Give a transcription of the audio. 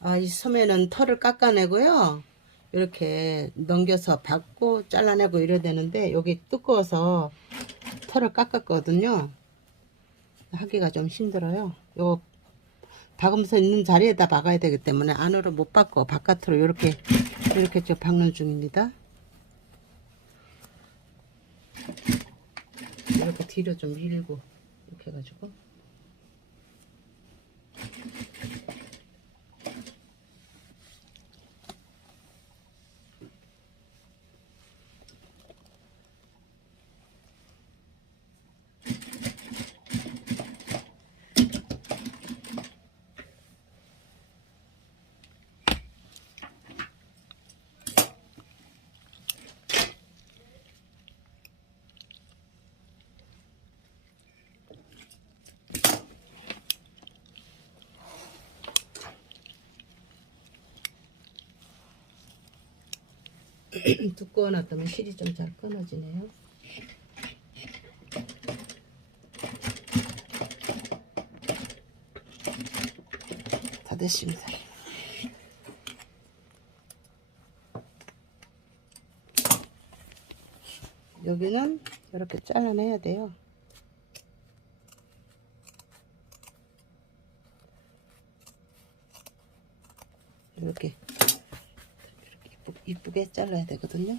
아, 이 소매는 털을 깎아내고요. 이렇게 넘겨서 박고 잘라내고 이래야 되는데 여기 두꺼워서 털을 깎았거든요. 하기가 좀 힘들어요. 요 박으면서 있는 자리에다 박아야 되기 때문에 안으로 못 박고 바깥으로 이렇게 이렇게 좀 박는 중입니다. 이렇게 뒤로 좀 밀고 이렇게 해가지고 두꺼워 놨다면 실이 좀 잘 끊어지네요. 다 됐습니다. 여기는 이렇게 잘라내야 돼요. 이렇게 이쁘게 잘라야 되거든요.